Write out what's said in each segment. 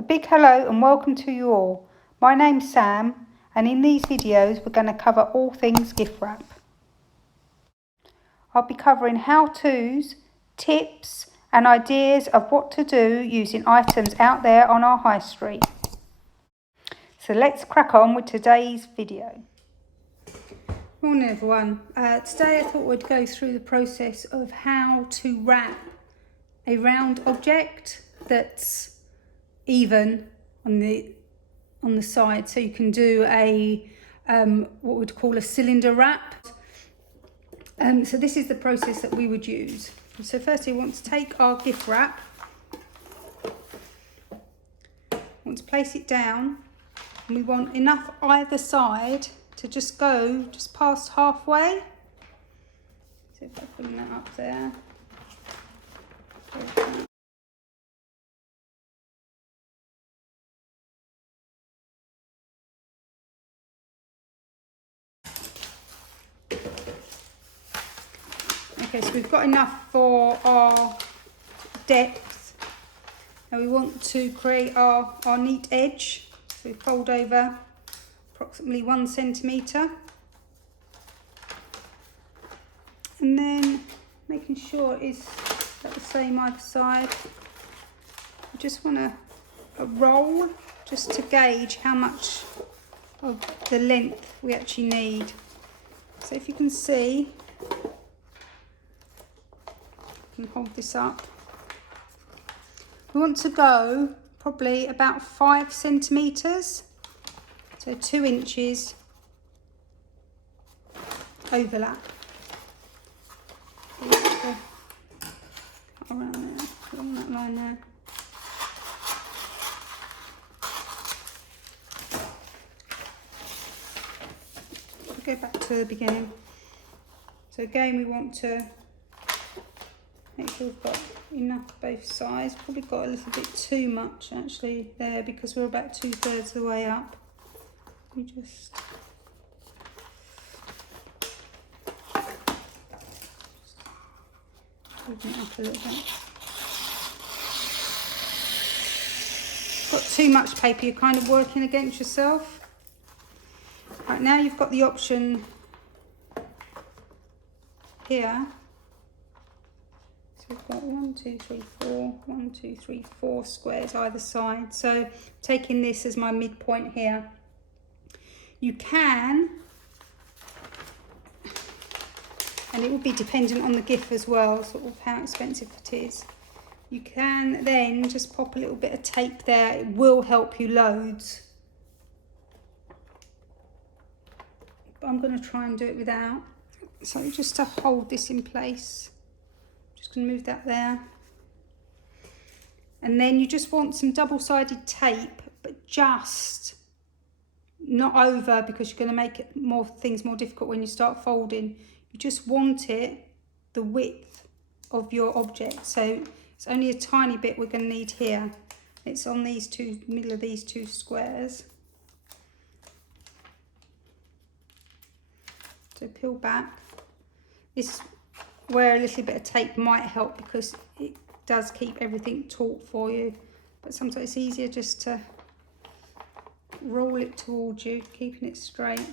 A big hello and welcome to you all. My name's Sam and in these videos we're going to cover all things gift wrap. I'll be covering how-tos, tips and ideas of what to do using items out there on our high street. So let's crack on with today's video. Morning everyone. Today I thought we'd go through the process of how to wrap a round object that's even on the side, so you can do a what we'd call a cylinder wrap. So this is the process that we would use. So firstly, we want to take our gift wrap, want to place it down, and we want enough either side to just go just past halfway. So if I bring that up there. Okay, so we've got enough for our depth. Now we want to create our neat edge. So we fold over approximately 1 centimetre. And then making sure it's about the same either side. We just want a roll just to gauge how much of the length we actually need. So if you can see, hold this up. We want to go probably about 5 centimetres, so 2 inches overlap. Around there, along that line there. We'll go back to the beginning. So again, we want to make sure we've got enough both sides. Probably got a little bit too much actually there because we're about 2/3 of the way up. We just open it up a little bit. Got too much paper, you're kind of working against yourself. Right, now you've got the option here. We've got 1, 2, 3, 4, 1, 2, 3, 4 squares either side. So taking this as my midpoint here. You can, and it will be dependent on the gift as well, sort of how expensive it is. You can then just pop a little bit of tape there. It will help you loads. But I'm going to try and do it without. So just to hold this in place. Just going to move that there. And then you just want some double-sided tape, but just not over, because you're going to make it things more difficult when you start folding. You just want it the width of your object. So it's only a tiny bit we're going to need here. It's on these middle of these 2 squares. So peel back. This where a little bit of tape might help because it does keep everything taut for you, but sometimes it's easier just to roll it towards you, keeping it straight,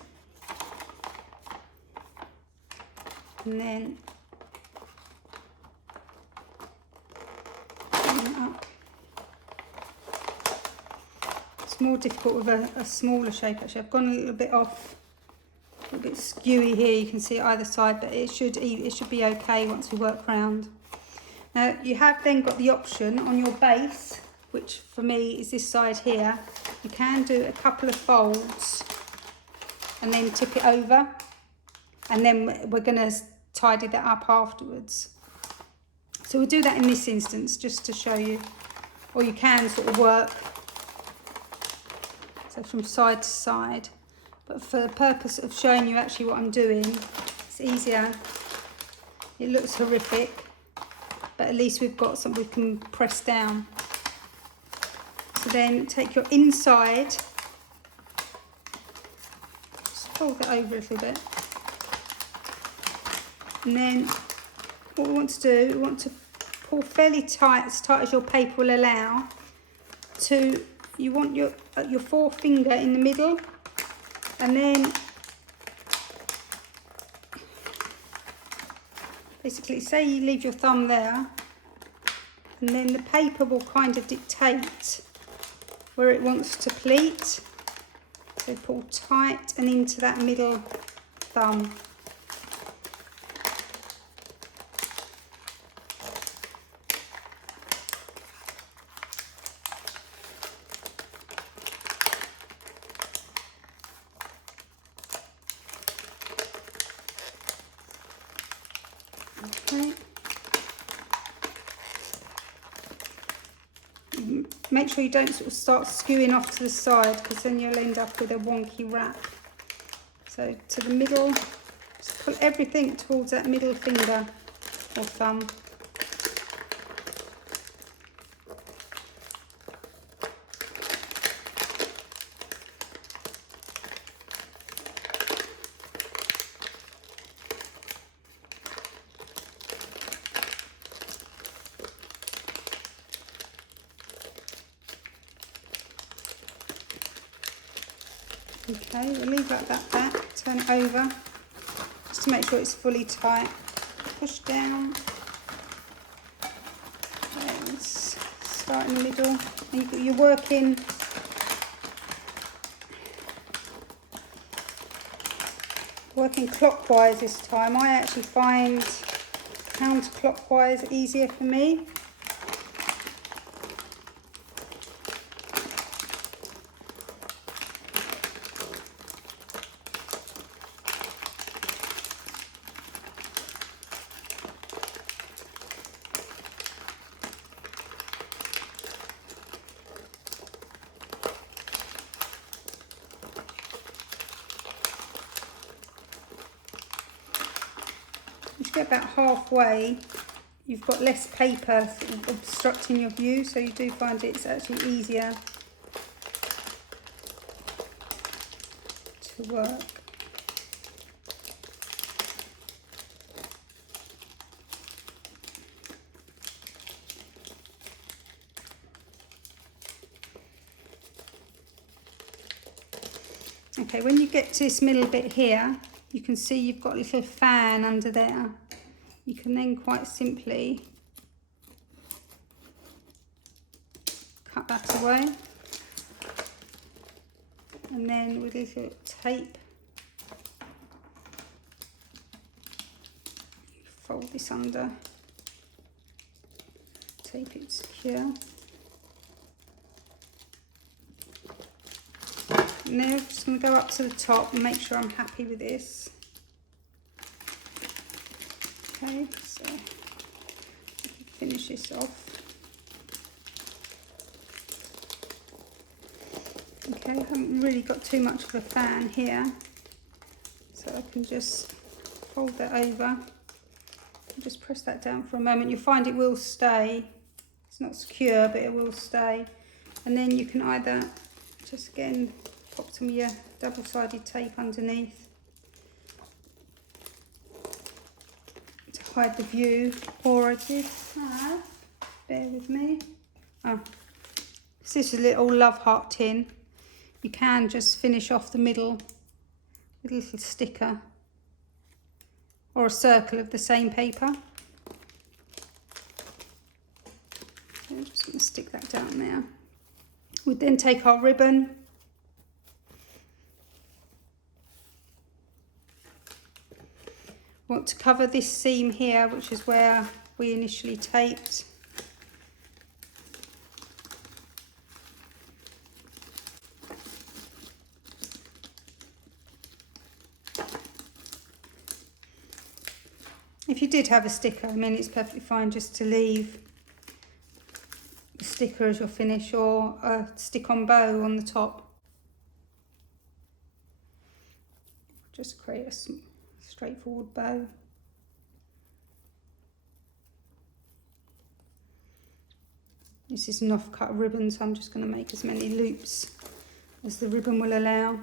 and then bring it up. It's more difficult with a smaller shape actually. I've gone a little bit off. A little bit skewy here, you can see either side, but it should be okay once we work round. Now you have then got the option on your base, which for me is this side here. You can do a couple of folds and then tip it over, and then we're going to tidy that up afterwards. So we'll do that in this instance just to show you, or you can sort of work so from side to side. But for the purpose of showing you actually what I'm doing, it's easier. It looks horrific, but at least we've got something we can press down. So then take your inside, just fold it over a little bit. And then what we want to do, we want to pull fairly tight, as tight as your paper will allow, to you want your forefinger in the middle, and then basically say you leave your thumb there, and then the paper will kind of dictate where it wants to pleat. So pull tight and into that middle thumb. Okay. Make sure you don't sort of start skewing off to the side, because then you'll end up with a wonky wrap. So to the middle, just pull everything towards that middle finger or thumb. Okay, we'll leave like that back, turn it over, just to make sure it's fully tight. Push down, and start in the middle, and you're working clockwise this time. I actually find counterclockwise easier for me. Once you get about halfway, you've got less paper sort of obstructing your view, so you do find it's actually easier to work. Okay, when you get to this middle bit here, you can see you've got a little fan under there. You can then quite simply cut that away, and then with a little tape, fold this under, tape it secure. And now I'm just going to go up to the top and make sure I'm happy with this. Okay, so finish this off. Okay, I haven't really got too much of a fan here, so I can just fold that over and just press that down for a moment. You'll find it will stay. It's not secure, but it will stay. And then you can either just again pop some of your double-sided tape underneath to hide the view, or I did have, bear with me, this is a little love heart tin. You can just finish off the middle with a little sticker or a circle of the same paper. So I'm just going to stick that down there. We'd then take our ribbon, want to cover this seam here, which is where we initially taped. If you did have a sticker, I mean, it's perfectly fine just to leave the sticker as your finish, or a stick-on bow on the top. Just create a straightforward bow. This is an off-cut ribbon, so I'm just going to make as many loops as the ribbon will allow.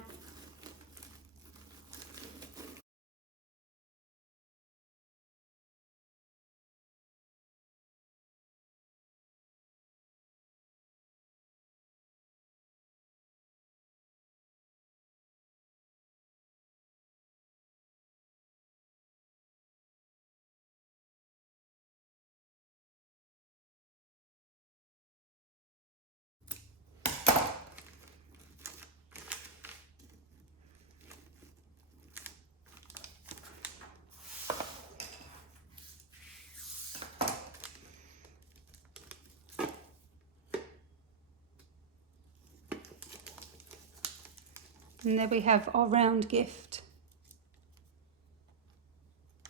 And there we have our round gift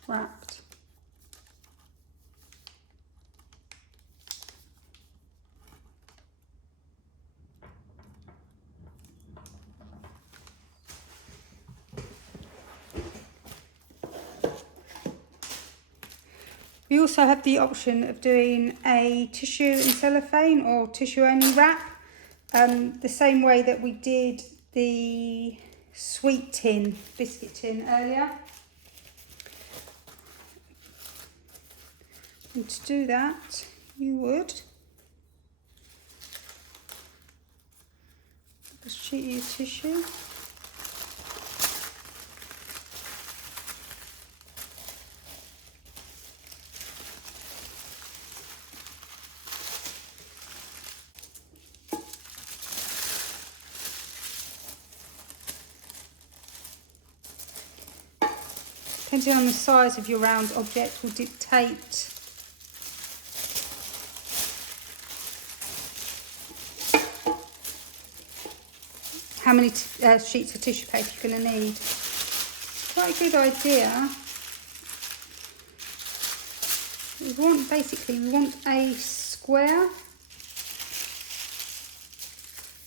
wrapped. We also have the option of doing a tissue and cellophane or tissue only wrap, the same way that we did the sweet tin, biscuit tin earlier. And to do that, you would just sheet your tissue. Depending on the size of your round object will dictate how many sheets of tissue paper you're going to need. It's quite a good idea. We want a square.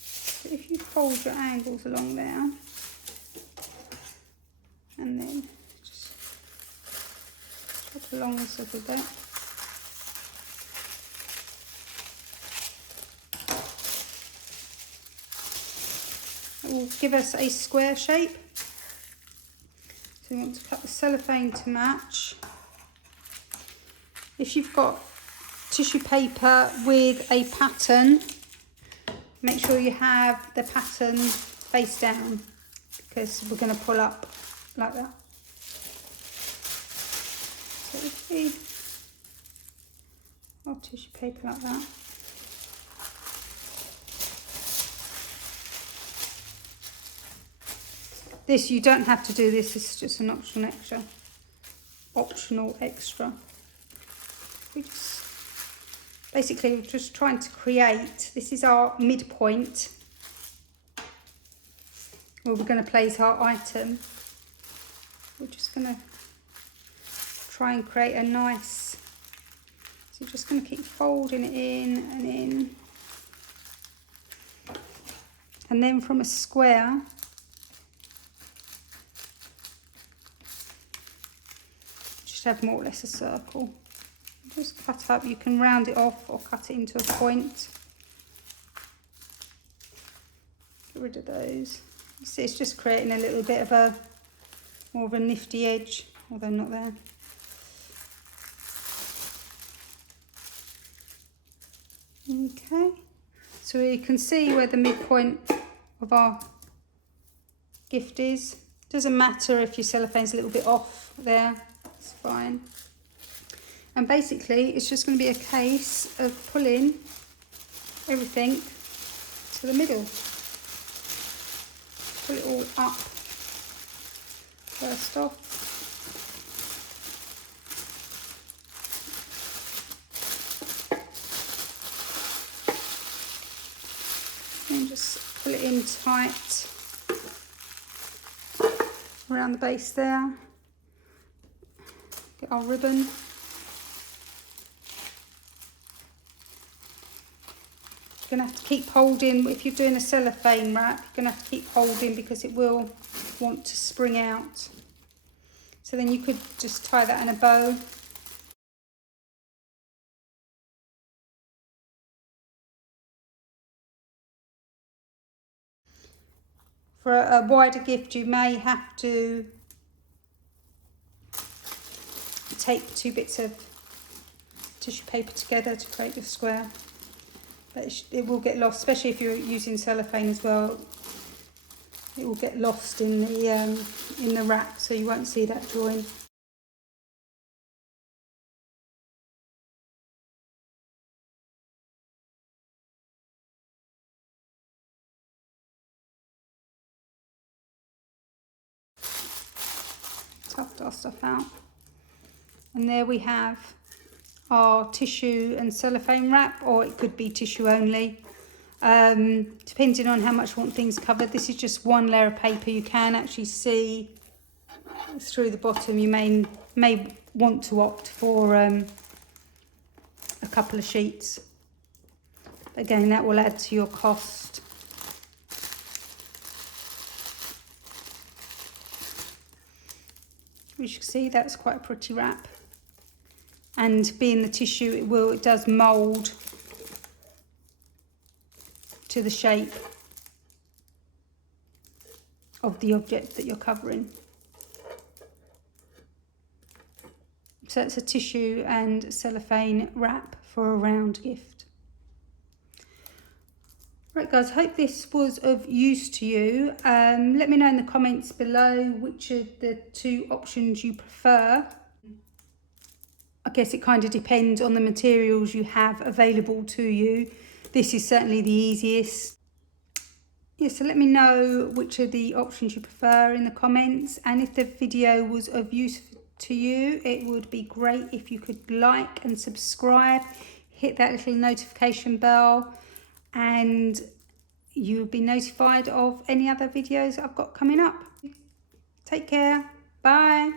So if you fold your angles along there, and then just chop along this little bit. It will give us a square shape. So we want to cut the cellophane to match. If you've got tissue paper with a pattern, make sure you have the pattern face down, because we're going to pull up like that. So if we hold tissue paper like that. This, you don't have to do this, this is just an optional extra. We just, basically we're just trying to create, this is our midpoint where we're going to place our item. We're just going to try and create a nice, so you're just going to keep folding it in and in. And then from a square, just have more or less a circle. Just cut up, you can round it off or cut it into a point. Get rid of those. You see, it's just creating a little bit of a, more of a nifty edge, although not there. Okay, so you can see where the midpoint of our gift is. Doesn't matter if your cellophane's a little bit off there, it's fine. And basically it's just going to be a case of pulling everything to the middle. Pull it all up first off. And just pull it in tight around the base there. Get our ribbon. You're going to have to keep holding. If you're doing a cellophane wrap, you're going to have to keep holding because it will want to spring out. So then you could just tie that in a bow. For a wider gift, you may have to tape two bits of tissue paper together to create your square. But it will get lost, especially if you're using cellophane as well. It will get lost in the wrap, so you won't see that join. Tucked our stuff out, and there we have our tissue and cellophane wrap, or it could be tissue only. depending on how much you want things covered. This is just one layer of paper. You can actually see through the bottom. You may want to opt for a couple of sheets. Again, that will add to your cost. As you can see, that's quite a pretty wrap. And being the tissue, it does mould to the shape of the object that you're covering. So it's a tissue and cellophane wrap for a round gift. Right guys, hope this was of use to you. Let me know in the comments below which of the two options you prefer. I guess it kind of depends on the materials you have available to you. This is certainly the easiest. Yeah, so let me know which of the options you prefer in the comments, and if the video was of use to you, it would be great if you could like and subscribe, hit that little notification bell, and you'll be notified of any other videos I've got coming up. Take care. Bye.